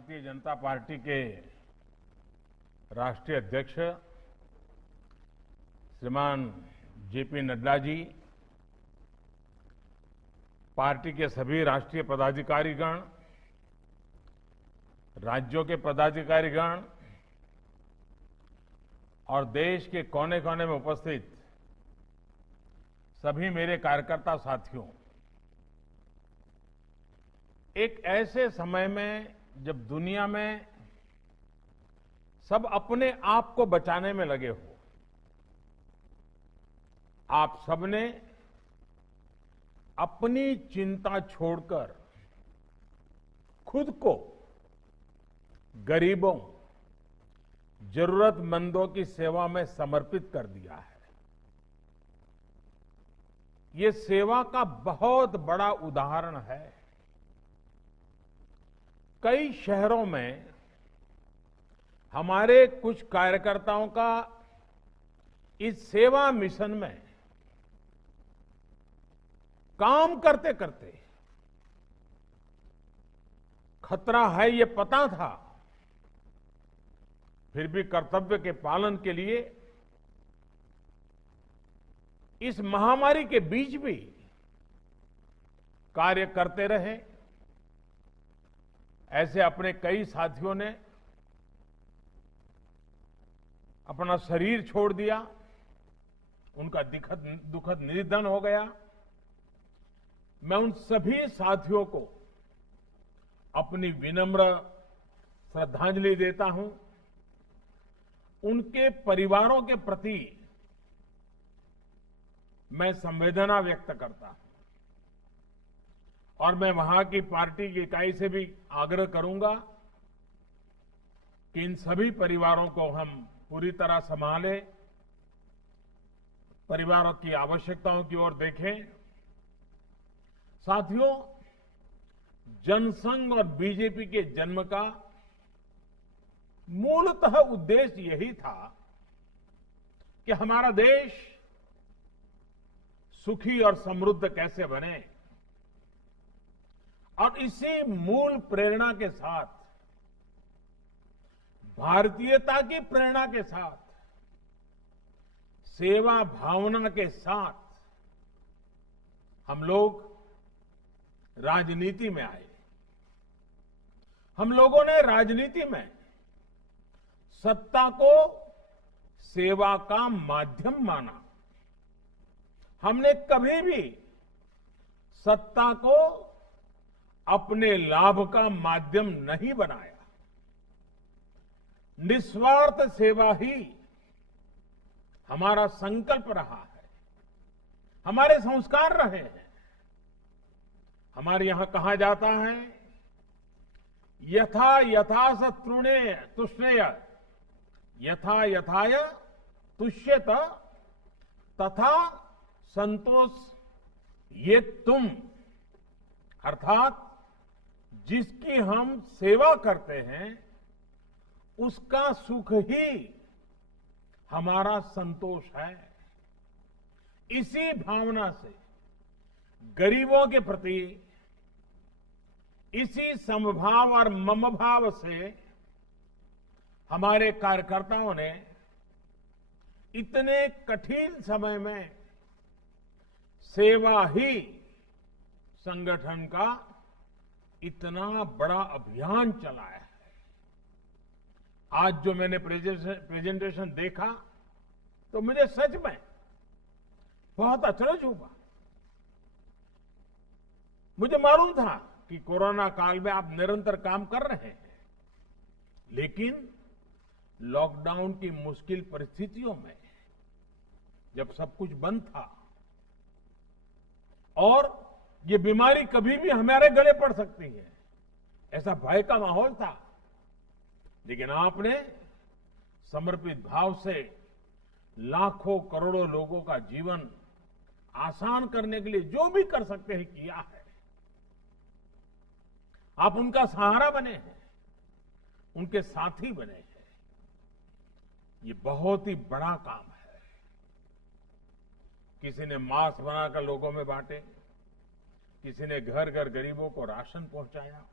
Bharatiya Janata party के राष्ट्रीय अध्यक्ष श्रीमान जेपी नड्डा जी, पार्टी के सभी राष्ट्रीय पदाधिकारीगण, राज्यों के पदाधिकारीगण और देश के कोने कोने में उपस्थित सभी मेरे कार्यकर्ता साथियों, एक ऐसे समय में जब दुनिया में सब अपने आप को बचाने में लगे हो, आप सबने अपनी चिंता छोड़कर खुद को गरीबों, जरूरतमंदों की सेवा में समर्पित कर दिया है। ये सेवा का बहुत बड़ा उदाहरण है। कई शहरों में हमारे कुछ कार्यकर्ताओं का इस सेवा मिशन में काम करते करते खतरा है ये पता था, फिर भी कर्तव्य के पालन के लिए इस महामारी के बीच भी कार्य करते रहे। ऐसे अपने कई साथियों ने अपना शरीर छोड़ दिया, उनका दुखद निधन हो गया। मैं उन सभी साथियों को अपनी विनम्र श्रद्धांजलि देता हूं। उनके परिवारों के प्रति मैं संवेदना व्यक्त करता हूं और मैं वहां की पार्टी की इकाई से भी आग्रह करूंगा कि इन सभी परिवारों को हम पूरी तरह संभालें, परिवारों की आवश्यकताओं की ओर देखें। साथियों, जनसंघ और बीजेपी के जन्म का मूलतः उद्देश्य यही था कि हमारा देश सुखी और समृद्ध कैसे बने, और इसी मूल प्रेरणा के साथ, भारतीयता की प्रेरणा के साथ, सेवा भावना के साथ हम लोग राजनीति में आए। हम लोगों ने राजनीति में सत्ता को सेवा का माध्यम माना। हमने कभी भी सत्ता को अपने लाभ का माध्यम नहीं बनाया। निस्वार्थ सेवा ही हमारा संकल्प रहा है, हमारे संस्कार रहे हैं। हमारे यहां कहा जाता है, यथा यथास तृणे तुष्णेय, यथा यथाय तुष्यत तथा संतोष ये तुम। अर्थात जिसकी हम सेवा करते हैं उसका सुख ही हमारा संतोष है। इसी भावना से गरीबों के प्रति, इसी समभाव और ममभाव से हमारे कार्यकर्ताओं ने इतने कठिन समय में सेवा ही संगठन का इतना बड़ा अभियान चलाया है। आज जो मैंने प्रेजेंटेशन देखा तो मुझे सच में बहुत अचरज हुआ। मुझे मालूम था कि कोरोना काल में आप निरंतर काम कर रहे हैं, लेकिन लॉकडाउन की मुश्किल परिस्थितियों में जब सब कुछ बंद था और ये बीमारी कभी भी हमारे गले पड़ सकती है, ऐसा भय का माहौल था, लेकिन आपने समर्पित भाव से लाखों करोड़ों लोगों का जीवन आसान करने के लिए जो भी कर सकते हैं किया है। आप उनका सहारा बने हैं, उनके साथी बने हैं। ये बहुत ही बड़ा काम है। किसी ने मास्क बनाकर लोगों में बांटे, किसी ने घर घर गरीबों को राशन पहुंचाया,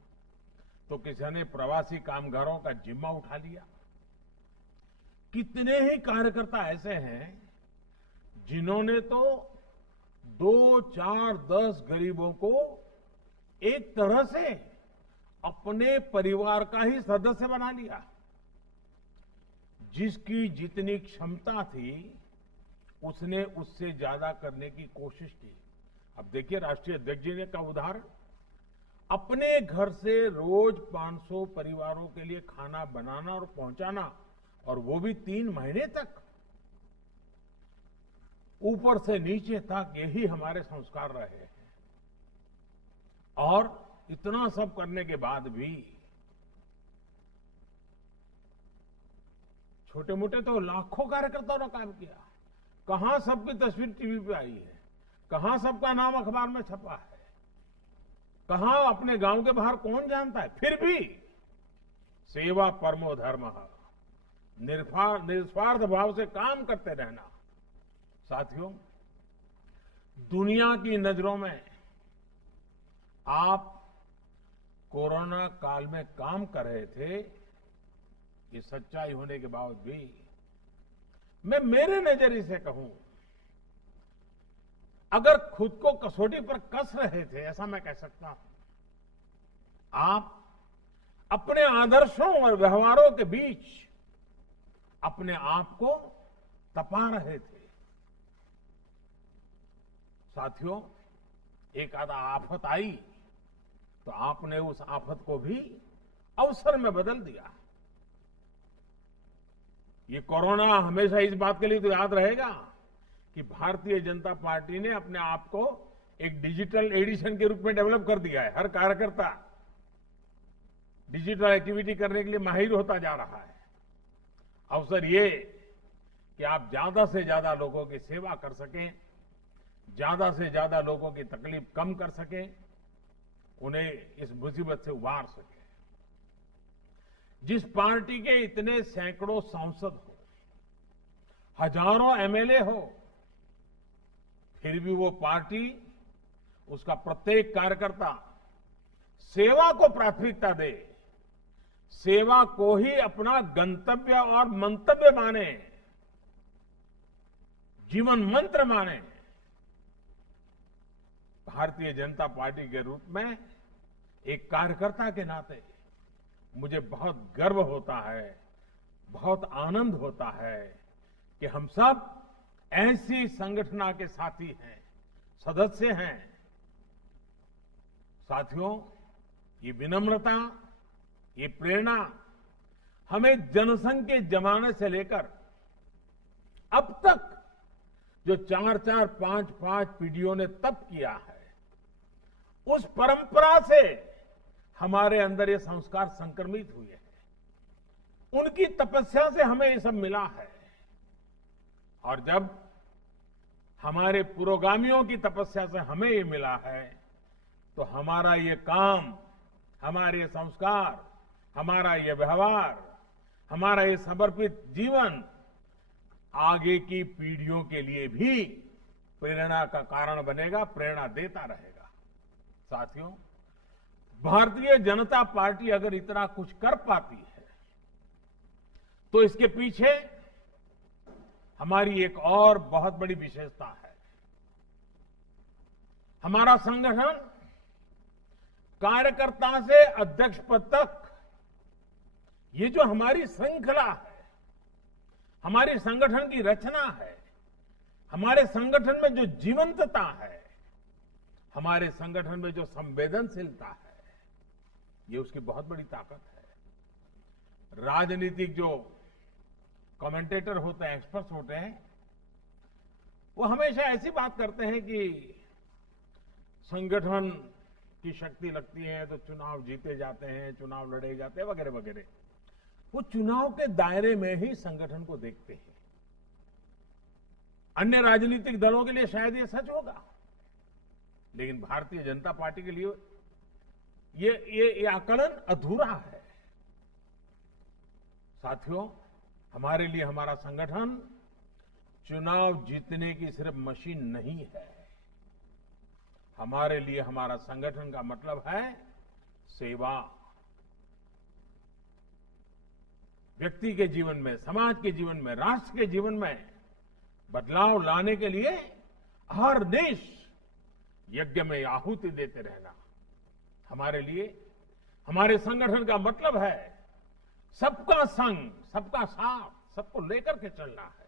तो किसी ने प्रवासी कामगारों का जिम्मा उठा लिया। कितने ही कार्यकर्ता ऐसे हैं जिन्होंने तो 2, 4, 10 गरीबों को एक तरह से अपने परिवार का ही सदस्य बना लिया। जिसकी जितनी क्षमता थी उसने उससे ज्यादा करने की कोशिश की। अब देखिए, राष्ट्रीय अध्यक्ष जी ने का उदाहरण, अपने घर से रोज 500 परिवारों के लिए खाना बनाना और पहुंचाना, और वो भी 3 महीने तक। ऊपर से नीचे तक यही हमारे संस्कार रहे हैं। और इतना सब करने के बाद भी छोटे मोटे तो लाखों कार्यकर्ताओं ने काम किया। कहां सबकी तस्वीर टीवी पे आई है, कहां सबका नाम अखबार में छपा है, कहां अपने गांव के बाहर कौन जानता है। फिर भी सेवा परमो धर्मः, निस्वार्थ भाव से काम करते रहना। साथियों, दुनिया की नजरों में आप कोरोना काल में काम कर रहे थे, ये सच्चाई होने के बावजूद भी मैं मेरे नजरिए से कहूं, अगर खुद को कसौटी पर कस रहे थे, ऐसा मैं कह सकता हूं, आप अपने आदर्शों और व्यवहारों के बीच अपने आप को तपा रहे थे। साथियों, एक आधा आफत आई तो आपने उस आफत को भी अवसर में बदल दिया। ये कोरोना हमेशा इस बात के लिए तो याद रहेगा कि भारतीय जनता पार्टी ने अपने आप को एक डिजिटल एडिशन के रूप में डेवलप कर दिया है। हर कार्यकर्ता डिजिटल एक्टिविटी करने के लिए माहिर होता जा रहा है। अवसर ये कि आप ज्यादा से ज्यादा लोगों की सेवा कर सकें, ज्यादा से ज्यादा लोगों की तकलीफ कम कर सकें, उन्हें इस मुसीबत से उबार सकें। जिस पार्टी के इतने सैकड़ों सांसद हो, हजारों एमएलए हो, फिर भी वो पार्टी, उसका प्रत्येक कार्यकर्ता सेवा को प्राथमिकता दे, सेवा को ही अपना गंतव्य और मंतव्य माने, जीवन मंत्र माने। भारतीय जनता पार्टी के रूप में एक कार्यकर्ता के नाते मुझे बहुत गर्व होता है, बहुत आनंद होता है कि हम सब ऐसी संगठन के साथी हैं, सदस्य हैं। साथियों, ये विनम्रता, ये प्रेरणा हमें जनसंघ के जमाने से लेकर अब तक जो 4-4, 5-5 पीढ़ियों ने तप किया है, उस परंपरा से हमारे अंदर ये संस्कार संक्रमित हुए हैं। उनकी तपस्या से हमें ये सब मिला है। और जब हमारे पुरोगामियों की तपस्या से हमें ये मिला है, तो हमारा ये काम, हमारे ये संस्कार, हमारा ये व्यवहार, हमारा ये समर्पित जीवन आगे की पीढ़ियों के लिए भी प्रेरणा का कारण बनेगा, प्रेरणा देता रहेगा। साथियों, भारतीय जनता पार्टी अगर इतना कुछ कर पाती है, तो इसके पीछे हमारी एक और बहुत बड़ी विशेषता है। हमारा संगठन कार्यकर्ता से अध्यक्ष पद तक, ये जो हमारी श्रृंखला है, हमारी संगठन की रचना है, हमारे संगठन में जो जीवंतता है, हमारे संगठन में जो संवेदनशीलता है, ये उसकी बहुत बड़ी ताकत है। राजनीतिक जो कमेंटेटर होते हैं, एक्सपर्ट्स होते हैं, वो हमेशा ऐसी बात करते हैं कि संगठन की शक्ति लगती है तो चुनाव जीते जाते हैं, चुनाव लड़े जाते हैं, वगैरह वगैरह। वो चुनाव के दायरे में ही संगठन को देखते हैं। अन्य राजनीतिक दलों के लिए शायद ये सच होगा, लेकिन भारतीय जनता पार्टी के लिए ये आकलन अधूरा है। साथियों, हमारे लिए हमारा संगठन चुनाव जीतने की सिर्फ मशीन नहीं है। हमारे लिए हमारा संगठन का मतलब है सेवा, व्यक्ति के जीवन में, समाज के जीवन में, राष्ट्र के जीवन में बदलाव लाने के लिए हर देश यज्ञ में आहुति देते रहना हमारे लिए, हमारे संगठन का मतलब है सबका संग, सबका साथ, सबको लेकर के चलना है।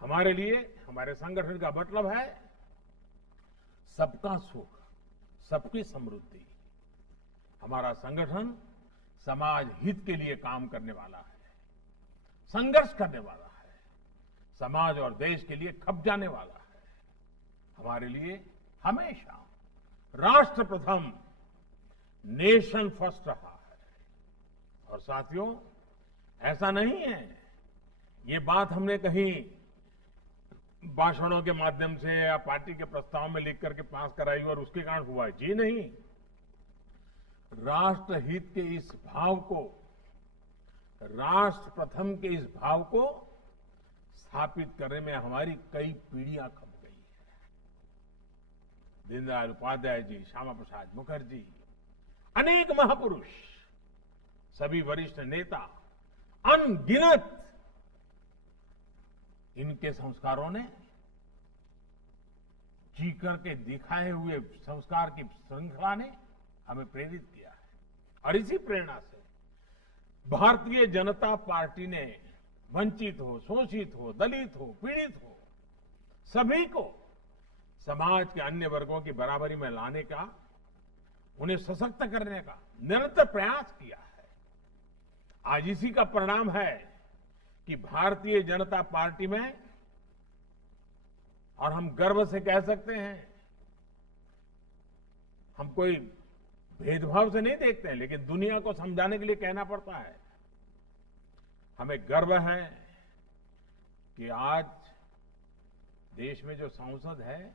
हमारे लिए, हमारे संगठन का मतलब है सबका सुख, सबकी समृद्धि। हमारा संगठन समाज हित के लिए काम करने वाला है, संघर्ष करने वाला है, समाज और देश के लिए खप जाने वाला है। हमारे लिए हमेशा राष्ट्र प्रथम, नेशन फर्स्ट रहा है। और साथियों, ऐसा नहीं है ये बात हमने कहीं भाषणों के माध्यम से या पार्टी के प्रस्ताव में लिख करके पास कराई और उसके कारण हुआ है। जी नहीं, राष्ट्र हित के इस भाव को, राष्ट्र प्रथम के इस भाव को स्थापित करने में हमारी कई पीढ़ियां खप गई है। दीनदयाल उपाध्याय जी, श्यामा प्रसाद मुखर्जी, अनेक महापुरुष, सभी वरिष्ठ नेता, अनगिनत इनके संस्कारों ने, जी करके दिखाए हुए संस्कार की श्रृंखला ने हमें प्रेरित किया है। और इसी प्रेरणा से भारतीय जनता पार्टी ने वंचित हो, शोषित हो, दलित हो, पीड़ित हो, सभी को समाज के अन्य वर्गों की बराबरी में लाने का, उन्हें सशक्त करने का निरंतर प्रयास किया है। आज इसी का परिणाम है कि भारतीय जनता पार्टी में, और हम गर्व से कह सकते हैं, हम कोई भेदभाव से नहीं देखते हैं, लेकिन दुनिया को समझाने के लिए कहना पड़ता है, हमें गर्व है कि आज देश में जो सांसद है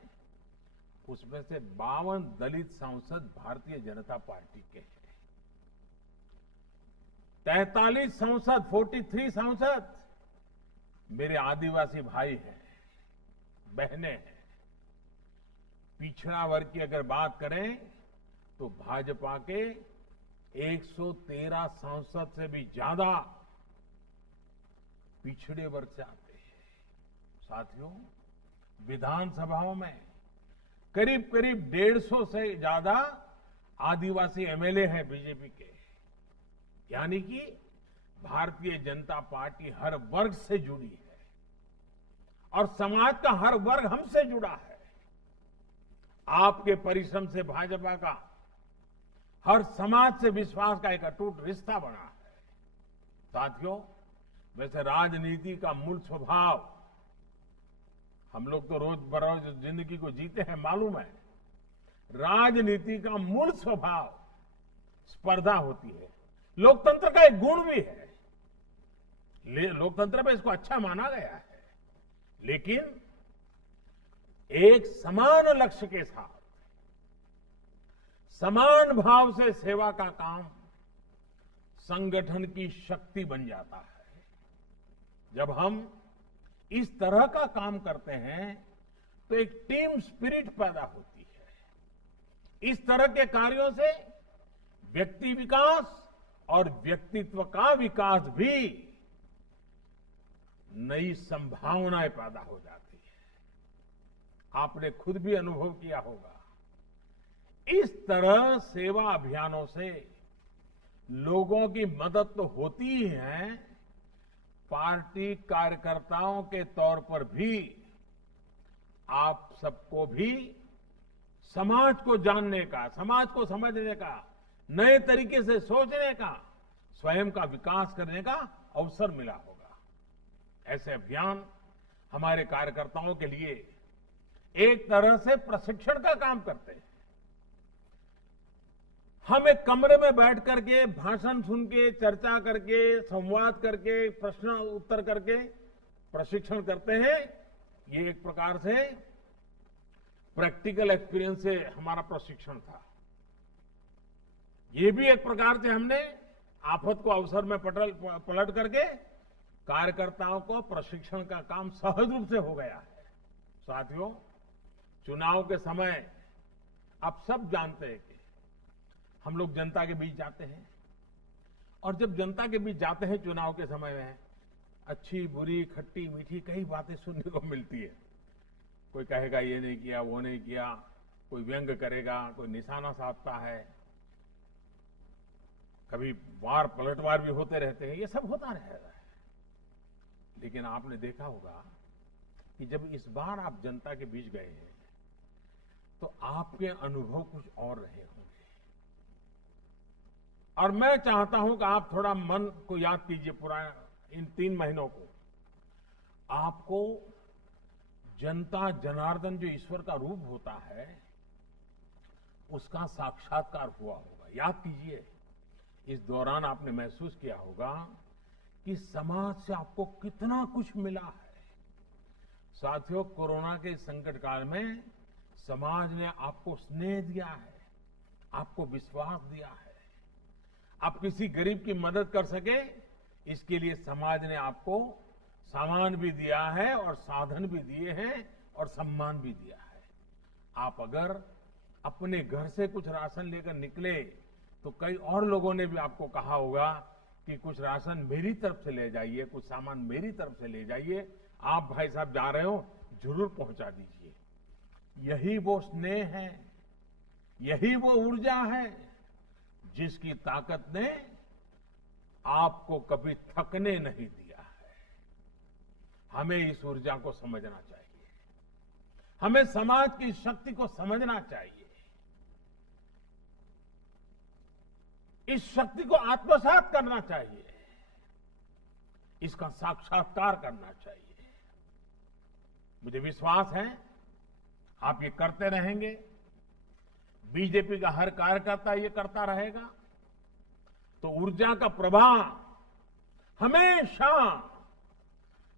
उसमें से 52 दलित सांसद भारतीय जनता पार्टी के हैं। 43 सांसद, 43 सांसद मेरे आदिवासी भाई हैं, बहनें हैं। पिछड़ा वर्ग की अगर बात करें तो भाजपा के 113 सांसद से भी ज्यादा पिछड़े वर्ग से आते हैं। साथियों, विधानसभाओं में करीब करीब 150 से ज्यादा आदिवासी एमएलए हैं बीजेपी के। यानी कि भारतीय जनता पार्टी हर वर्ग से जुड़ी है और समाज का हर वर्ग हमसे जुड़ा है। आपके परिश्रम से भाजपा का हर समाज से विश्वास का एक अटूट रिश्ता बना है। साथियों, वैसे राजनीति का मूल स्वभाव, हम लोग तो रोज बरोज जिंदगी को जीते हैं, मालूम है, राजनीति का मूल स्वभाव स्पर्धा होती है। लोकतंत्र का एक गुण भी है, लोकतंत्र में इसको अच्छा माना गया है, लेकिन एक समान लक्ष्य के साथ समान भाव से सेवा का काम संगठन की शक्ति बन जाता है। जब हम इस तरह का काम करते हैं तो एक टीम स्पिरिट पैदा होती है। इस तरह के कार्यों से व्यक्ति विकास और व्यक्तित्व का विकास भी नई संभावनाएं पैदा हो जाती है। आपने खुद भी अनुभव किया होगा, इस तरह सेवा अभियानों से लोगों की मदद तो होती ही है, पार्टी कार्यकर्ताओं के तौर पर भी आप सबको भी समाज को जानने का, समाज को समझने का, नए तरीके से सोचने का, स्वयं का विकास करने का अवसर मिला होगा। ऐसे अभियान हमारे कार्यकर्ताओं के लिए एक तरह से प्रशिक्षण का काम करते हैं। हम एक कमरे में बैठ करके भाषण सुन के, चर्चा करके, संवाद करके, प्रश्न उत्तर करके प्रशिक्षण करते हैं। ये एक प्रकार से प्रैक्टिकल एक्सपीरियंस से हमारा प्रशिक्षण था। ये भी एक प्रकार से हमने आफत को अवसर में पलट करके कार्यकर्ताओं को प्रशिक्षण का काम सहज रूप से हो गया है। साथियों, चुनाव के समय आप सब जानते हैं कि हम लोग जनता के बीच जाते हैं और जब जनता के बीच जाते हैं चुनाव के समय में, अच्छी बुरी खट्टी मीठी कई बातें सुनने को मिलती है। कोई कहेगा ये नहीं किया, वो नहीं किया, कोई व्यंग करेगा, कोई निशाना साधता है, कभी वार पलटवार भी होते रहते हैं, ये सब होता रहेगा। लेकिन आपने देखा होगा कि जब इस बार आप जनता के बीच गए हैं तो आपके अनुभव कुछ और रहे होंगे। और मैं चाहता हूं कि आप थोड़ा मन को याद कीजिए, पुराना इन 3 महीनों को। आपको जनता जनार्दन जो ईश्वर का रूप होता है उसका साक्षात्कार हुआ होगा। याद कीजिए, इस दौरान आपने महसूस किया होगा कि समाज से आपको कितना कुछ मिला है। साथियों, कोरोना के संकट काल में समाज ने आपको स्नेह दिया है, आपको विश्वास दिया है। आप किसी गरीब की मदद कर सके, इसके लिए समाज ने आपको सामान भी दिया है और साधन भी दिए हैं और सम्मान भी दिया है। आप अगर अपने घर से कुछ राशन लेकर निकले तो कई और लोगों ने भी आपको कहा होगा कि कुछ राशन मेरी तरफ से ले जाइए, कुछ सामान मेरी तरफ से ले जाइए, आप भाई साहब जा रहे हो जरूर पहुंचा दीजिए। यही वो स्नेह है, यही वो ऊर्जा है जिसकी ताकत ने आपको कभी थकने नहीं दिया है। हमें इस ऊर्जा को समझना चाहिए, हमें समाज की शक्ति को समझना चाहिए, इस शक्ति को आत्मसात करना चाहिए, इसका साक्षात्कार करना चाहिए। मुझे विश्वास है आप ये करते रहेंगे, बीजेपी का हर कार्यकर्ता ये करता रहेगा, तो ऊर्जा का प्रवाह हमेशा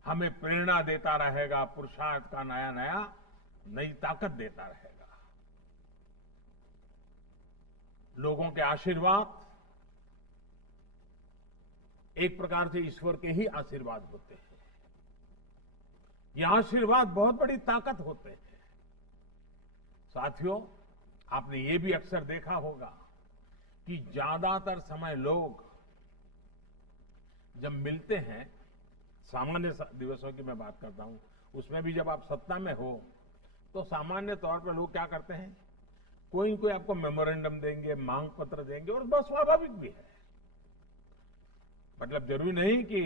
हमें प्रेरणा देता रहेगा, पुरुषार्थ का नया नया नई ताकत देता रहेगा। लोगों के आशीर्वाद एक प्रकार से ईश्वर के ही आशीर्वाद होते हैं। ये आशीर्वाद बहुत बड़ी ताकत होते हैं। साथियों, आपने ये भी अक्सर देखा होगा कि ज्यादातर समय लोग जब मिलते हैं, सामान्य दिवसों की मैं बात करता हूं, उसमें भी जब आप सत्ता में हो तो सामान्य तौर पर लोग क्या करते हैं, कोई न कोई आपको मेमोरेंडम देंगे, मांग पत्र देंगे, और बहुत स्वाभाविक भी है। मतलब जरूरी नहीं कि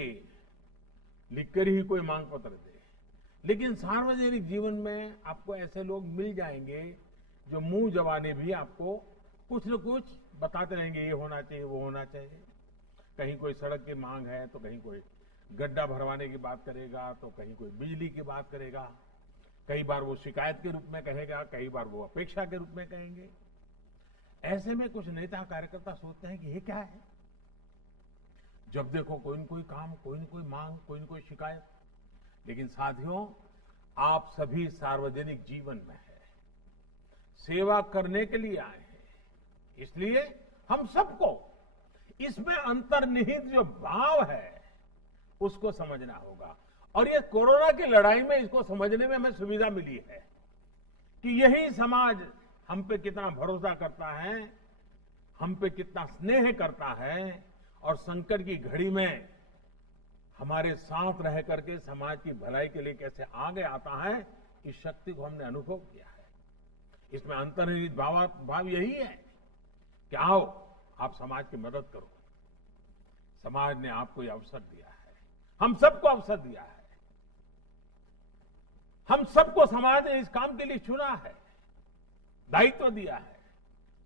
लिखकर ही कोई मांग पत्र दे, लेकिन सार्वजनिक जीवन में आपको ऐसे लोग मिल जाएंगे जो मुंह जबानी भी आपको कुछ न कुछ बताते रहेंगे, ये होना चाहिए, वो होना चाहिए। कहीं कोई सड़क की मांग है तो कहीं कोई गड्ढा भरवाने की बात करेगा, तो कहीं कोई बिजली की बात करेगा। कई बार वो शिकायत के रूप में कहेगा, कई बार वो अपेक्षा के रूप में कहेंगे। ऐसे में कुछ नेता कार्यकर्ता सोचते हैं कि ये क्या है, जब देखो कोई न कोई काम, कोई न कोई मांग, कोई न कोई शिकायत। लेकिन साथियों, आप सभी सार्वजनिक जीवन में है, सेवा करने के लिए आए हैं, इसलिए हम सबको इसमें अंतर्निहित जो भाव है उसको समझना होगा। और ये कोरोना की लड़ाई में इसको समझने में हमें सुविधा मिली है कि यही समाज हम पे कितना भरोसा करता है, हम पे कितना स्नेह करता है, और संकट की घड़ी में हमारे साथ रह करके समाज की भलाई के लिए कैसे आगे आता है, इस शक्ति को हमने अनुभव किया है। इसमें अंतर्निहित भाव यही है कि आओ आप समाज की मदद करो। समाज ने आपको यह अवसर दिया है, हम सबको अवसर दिया है, हम सबको समाज ने इस काम के लिए चुना है, दायित्व दिया है।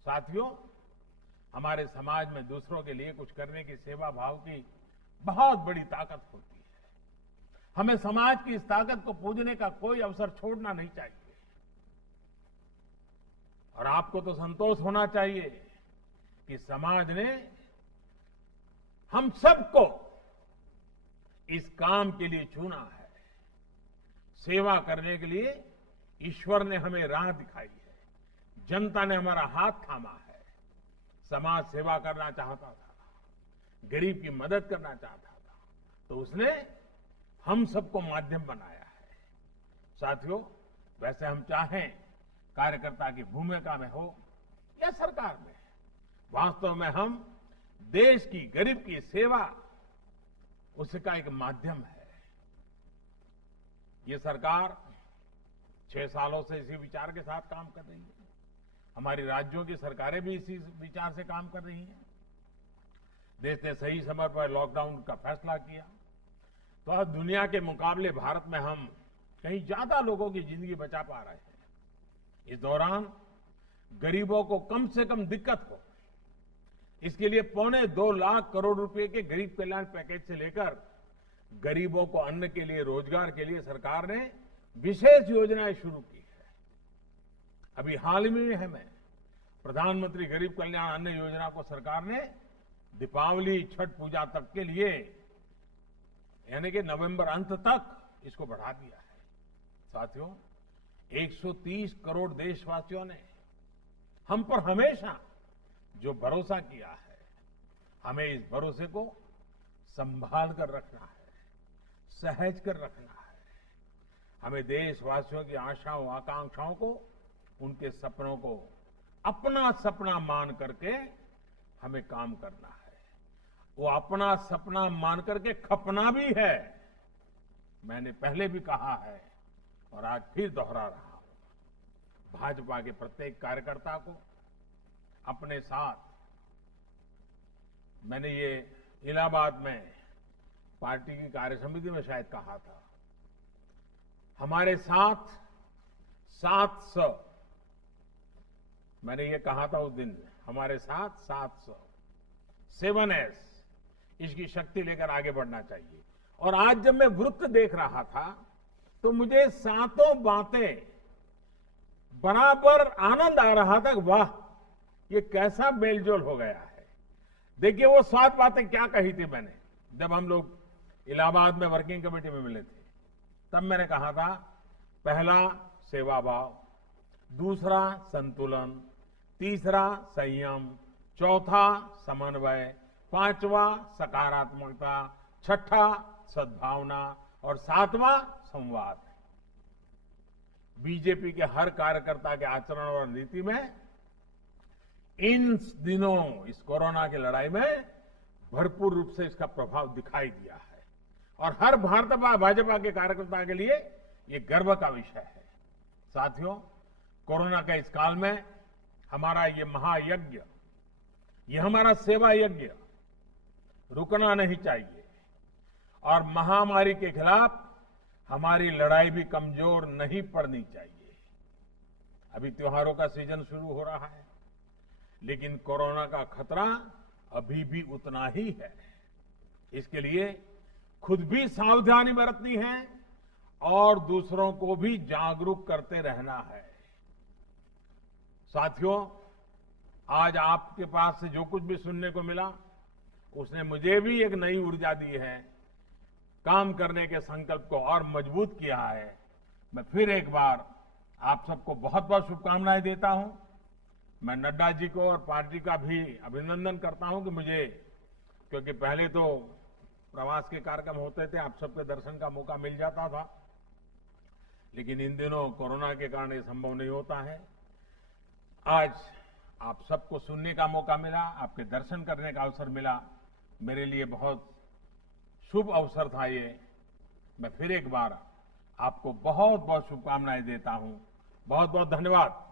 साथियों, हमारे समाज में दूसरों के लिए कुछ करने की सेवा भाव की बहुत बड़ी ताकत होती है। हमें समाज की इस ताकत को पूजने का कोई अवसर छोड़ना नहीं चाहिए। और आपको तो संतोष होना चाहिए कि समाज ने हम सबको इस काम के लिए चुना है। सेवा करने के लिए ईश्वर ने हमें राह दिखाई है, जनता ने हमारा हाथ थामा है। समाज सेवा करना चाहता था, गरीब की मदद करना चाहता था, तो उसने हम सबको माध्यम बनाया है। साथियों, वैसे हम चाहें कार्यकर्ता की भूमिका में हो या सरकार में, वास्तव में हम देश की गरीब की सेवा उसका एक माध्यम है। ये सरकार 6 सालों से इसी विचार के साथ काम कर रही है। हमारी राज्यों की सरकारें भी इसी विचार से काम कर रही हैं। देश ने सही समय पर लॉकडाउन का फैसला किया तो आज दुनिया के मुकाबले भारत में हम कहीं ज्यादा लोगों की जिंदगी बचा पा रहे हैं। इस दौरान गरीबों को कम से कम दिक्कत हो, इसके लिए 2.25 लाख करोड़ रुपए के गरीब कल्याण पैकेज से लेकर गरीबों को अन्न के लिए, रोजगार के लिए सरकार ने विशेष योजनाएं शुरू की है। अभी हाल ही में हमें प्रधानमंत्री गरीब कल्याण अन्न योजना को सरकार ने दीपावली, छठ पूजा तक के लिए, यानी कि नवंबर अंत तक इसको बढ़ा दिया है। साथियों, 130 करोड़ देशवासियों ने हम पर हमेशा जो भरोसा किया है, हमें इस भरोसे को संभाल कर रखना है, सहज कर रखना है। हमें देशवासियों की आशाओं, आकांक्षाओं को, उनके सपनों को अपना सपना मान करके हमें काम करना है। वो अपना सपना मान करके खपना भी है। मैंने पहले भी कहा है और आज फिर दोहरा रहा हूं, भाजपा के प्रत्येक कार्यकर्ता को अपने साथ, मैंने ये इलाहाबाद में पार्टी की कार्यसमिति में शायद कहा था, हमारे साथ 700, मैंने ये कहा था उस दिन, हमारे साथ 700, 7S, इसकी शक्ति लेकर आगे बढ़ना चाहिए। और आज जब मैं वृत्त देख रहा था तो मुझे सातों बातें बराबर आनंद आ रहा था। वाह, ये कैसा मेलजोल हो गया है। देखिए वो 7 बातें क्या कही थी मैंने जब हम लोग इलाहाबाद में वर्किंग कमेटी में मिले थे। तब मैंने कहा था, पहला सेवा भाव, दूसरा संतुलन, तीसरा संयम, चौथा समन्वय, पांचवा सकारात्मकता, छठा सद्भावना और 7वां संवाद। बीजेपी के हर कार्यकर्ता के आचरण और नीति में इन दिनों, इस कोरोना की लड़ाई में भरपूर रूप से इसका प्रभाव दिखाई दिया है और हर भाजपा के कार्यकर्ता के लिए ये गर्व का विषय है। साथियों, कोरोना के इस काल में हमारा ये महायज्ञ, ये हमारा सेवा यज्ञ रुकना नहीं चाहिए और महामारी के खिलाफ हमारी लड़ाई भी कमजोर नहीं पड़नी चाहिए। अभी त्योहारों का सीजन शुरू हो रहा है, लेकिन कोरोना का खतरा अभी भी उतना ही है। इसके लिए खुद भी सावधानी बरतनी है और दूसरों को भी जागरूक करते रहना है। साथियों, आज आपके पास से जो कुछ भी सुनने को मिला, उसने मुझे भी एक नई ऊर्जा दी है, काम करने के संकल्प को और मजबूत किया है। मैं फिर एक बार आप सबको बहुत बहुत शुभकामनाएं देता हूं। मैं नड्डा जी को और पार्टी का भी अभिनंदन करता हूं कि मुझे, क्योंकि पहले तो प्रवास के कार्यक्रम होते थे, आप सबके दर्शन का मौका मिल जाता था, लेकिन इन दिनों कोरोना के कारण ये संभव नहीं होता है। आज आप सबको सुनने का मौका मिला, आपके दर्शन करने का अवसर मिला, मेरे लिए बहुत शुभ अवसर था ये। मैं फिर एक बार आपको बहुत बहुत शुभकामनाएं देता हूं। बहुत बहुत धन्यवाद।